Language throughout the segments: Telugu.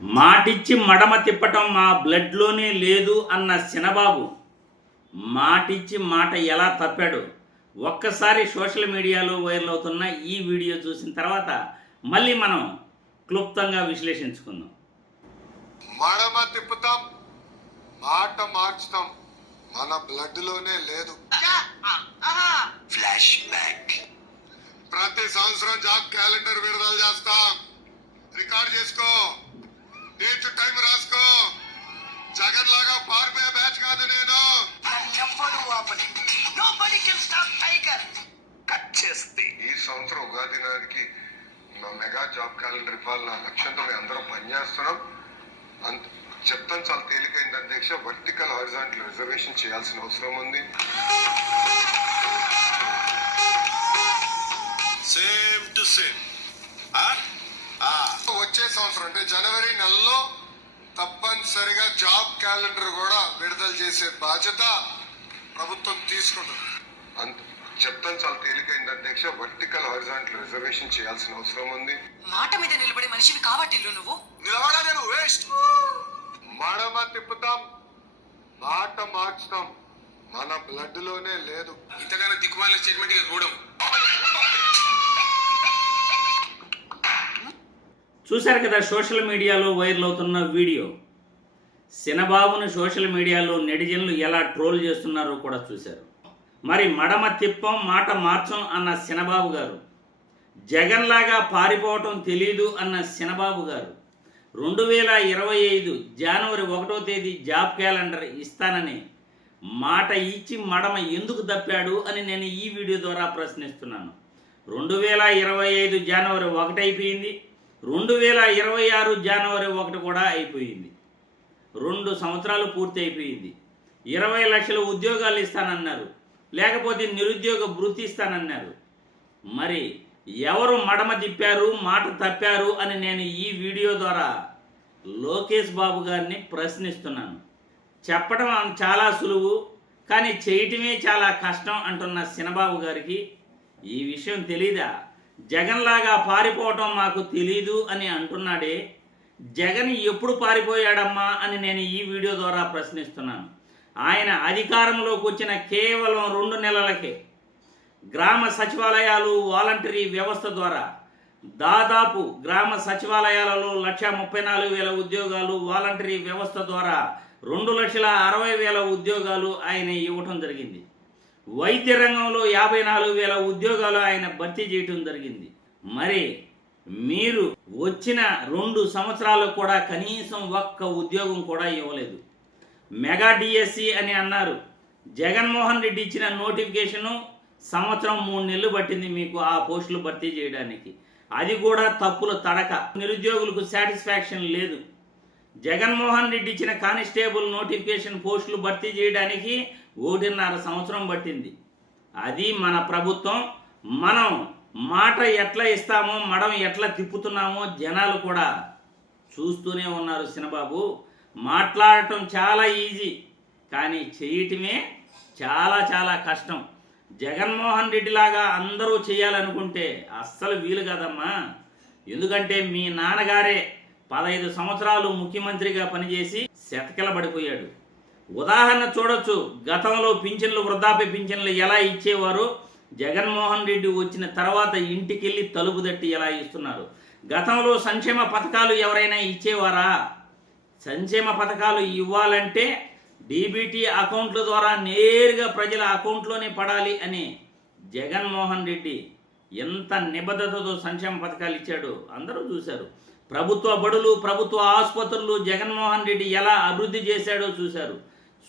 మాటిచ్చి మడమ తిప్పటం మా బ్లడ్లోనే లేదు అన్న చినబాబు మాటిచ్చి మాట ఎలా తప్పాడు ఒక్కసారి సోషల్ మీడియాలో వైరల్ అవుతున్న ఈ వీడియో చూసిన తర్వాత మళ్ళీ మనం క్లుప్తంగా విశ్లేషించుకుందాం. మడమ తిప్పుతాం, మాట మార్చుతాం, మన బ్లడ్లోనే లేదు. Flash back. ప్రతి సంవత్సరం జాబ్ క్యాలెండర్ విడుదల చేస్తాం. రికార్డ్ చేసుకో, డేట్ టైం రాసుకో. జగన్ లాగా పారిపోయే బ్యాచ్ కాదు నేను. నన్నెవ్వడు ఆపని. Nobody can stop Tiger. Cut చేస్తే ఈ సంవత్సరం ఉగాది నాటికి నా మెగా జాబ్ క్యాలెండర్ ఇవ్వాలని నా లక్ష్యంతో మేము అందరం పనిచేస్తున్నాం. చెప్తాను, చాలా తేలికైంది అధ్యక్ష. వర్టికల్ హారిజాంటల్ రిజర్వేషన్ చేయాల్సిన అవసరం ఉంది. Same to same. వచ్చే సంవత్సరం అంటే జనవరి నెలలో తప్పనిసరిగా జాబ్ క్యాలెండర్ కూడా విడుదల చేసే బాధ్యత ప్రభుత్వం తీసుకుంటుంది. చెప్తాను, చాలా తేలికైంది అధ్యక్ష. వర్టికల్ హారిజాంటల్ రిజర్వేషన్ చేయాల్సిన అవసరం ఉంది. మాట మీద నిలబడే మనిషివి కాబట్టిల్లు నువ్వు నిలబడా నేను వేస్ట్. మడమ తిప్పుతాం, మాట మార్చుతాం, మన బ్లడ్లోనే లేదు. ఇంతగానో దిక్కుమాలిన స్టేట్మెంట్ ఇక చూడం. చూశారు కదా సోషల్ మీడియాలో వైరల్ అవుతున్న వీడియో. చినబాబును సోషల్ మీడియాలో నెటిజన్లు ఎలా ట్రోల్ చేస్తున్నారో కూడా చూశారు. మరి మడమ తిప్పం మాట మార్చం అన్న చినబాబు గారు, జగన్లాగా పారిపోవటం తెలీదు అన్న చినబాబు గారు 2025 జనవరి 1వ తేదీ జాబ్ క్యాలెండర్ ఇస్తానని మాట ఇచ్చి మడమ ఎందుకు తప్పాడు అని నేను ఈ వీడియో ద్వారా ప్రశ్నిస్తున్నాను. 2025 జనవరి 1 అయిపోయింది, 2026 జనవరి 1 కూడా అయిపోయింది. 2 సంవత్సరాలు పూర్తి అయిపోయింది. 20 లక్షల ఉద్యోగాలు ఇస్తానన్నారు, లేకపోతే నిరుద్యోగ భృతి ఇస్తానన్నారు. మరి ఎవరు మడమ తిప్పారు, మాట తప్పారు అని నేను ఈ వీడియో ద్వారా లోకేష్ బాబు గారిని ప్రశ్నిస్తున్నాను. చెప్పడం చాలా సులువు, కానీ చేయటమే చాలా కష్టం అంటున్న చినబాబు గారికి ఈ విషయం తెలీదా? జగన్లాగా పారిపోవటం మాకు తెలీదు అని అంటున్నాడే. జగన్ ఎప్పుడు పారిపోయాడమ్మా అని నేను ఈ వీడియో ద్వారా ప్రశ్నిస్తున్నాను. ఆయన అధికారంలోకి వచ్చిన కేవలం 2 నెలలకే గ్రామ సచివాలయాలు వాలంటరీ వ్యవస్థ ద్వారా దాదాపు గ్రామ సచివాలయాలలో 1,34,000 ఉద్యోగాలు, వాలంటరీ వ్యవస్థ ద్వారా 2,60,000 ఉద్యోగాలు ఆయన ఇవ్వటం జరిగింది. వైద్య రంగంలో 54,000 ఉద్యోగాలు ఆయన భర్తీ చేయటం జరిగింది. మరి మీరు వచ్చిన 2 సంవత్సరాలకు కూడా కనీసం ఒక్క ఉద్యోగం కూడా ఇవ్వలేదు. మెగా డిఎస్సి అని అన్నారు. జగన్మోహన్ రెడ్డి ఇచ్చిన నోటిఫికేషను సంవత్సరం 3 నెలలు పట్టింది మీకు ఆ పోస్టులు భర్తీ చేయడానికి. అది కూడా తప్పుల తడక. నిరుద్యోగులకు సాటిస్ఫాక్షన్ లేదు. జగన్మోహన్ రెడ్డి ఇచ్చిన కానిస్టేబుల్ నోటిఫికేషన్ పోస్టులు భర్తీ చేయడానికి 1.5 సంవత్సరం పట్టింది. అది మన ప్రభుత్వం. మనం మాట ఎట్లా ఇస్తామో, మడం ఎట్లా తిప్పుతున్నామో జనాలు కూడా చూస్తూనే ఉన్నారు. చినబాబు, మాట్లాడటం చాలా ఈజీ, కానీ చేయటమే చాలా చాలా కష్టం. జగన్మోహన్ రెడ్డి లాగా అందరూ చేయాలనుకుంటే అస్సలు వీలు కాదమ్మా. ఎందుకంటే మీ నాన్నగారే 15 సంవత్సరాలు ముఖ్యమంత్రిగా పనిచేసి శతకిలబడిపోయాడు. ఉదాహరణ చూడొచ్చు. గతంలో పింఛన్లు, వృద్ధాప్య పింఛన్లు ఎలా ఇచ్చేవారు, జగన్మోహన్ రెడ్డి వచ్చిన తర్వాత ఇంటికెళ్ళి తలుపు తట్టి ఎలా ఇస్తున్నారు. గతంలో సంక్షేమ పథకాలు ఎవరైనా ఇచ్చేవారా? సంక్షేమ పథకాలు ఇవ్వాలంటే డీబీటీ అకౌంట్ల ద్వారా నేరుగా ప్రజల అకౌంట్లోనే పడాలి అని జగన్మోహన్ రెడ్డి ఎంత నిబద్ధతతో సంక్షేమ పథకాలు ఇచ్చాడో అందరూ చూశారు. ప్రభుత్వ బడులు, ప్రభుత్వ ఆసుపత్రులు జగన్మోహన్ రెడ్డి ఎలా అభివృద్ధి చేశాడో చూశారు.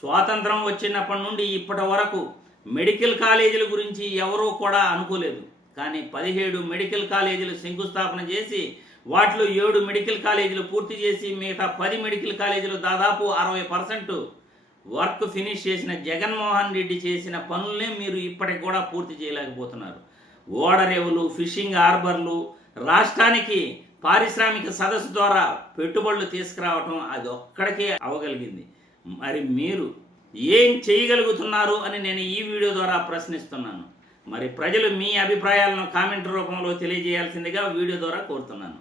స్వాతంత్రం వచ్చినప్పటి నుండి ఇప్పటి వరకు మెడికల్ కాలేజీల గురించి ఎవరూ కూడా అనుకోలేదు. కానీ 17 మెడికల్ కాలేజీలు శంకుస్థాపన చేసి వాటిలో 7 మెడికల్ కాలేజీలు పూర్తి చేసి మిగతా 10 మెడికల్ కాలేజీలు దాదాపు 60% వర్క్ ఫినిష్ చేసిన జగన్మోహన్ రెడ్డి చేసిన పనులనే మీరు ఇప్పటికి కూడా పూర్తి చేయలేకపోతున్నారు. ఓడరేవులు, ఫిషింగ్ హార్బర్లు, రాష్ట్రానికి పారిశ్రామిక సదస్సు ద్వారా పెట్టుబడులు తీసుకురావటం అది ఒక్కడికే అవగలిగింది. మరి మీరు ఏం చేయగలుగుతున్నారు అని నేను ఈ వీడియో ద్వారా ప్రశ్నిస్తున్నాను. మరి ప్రజలు మీ అభిప్రాయాలను కామెంట్ రూపంలో తెలియజేయాల్సిందిగా వీడియో ద్వారా కోరుతున్నాను.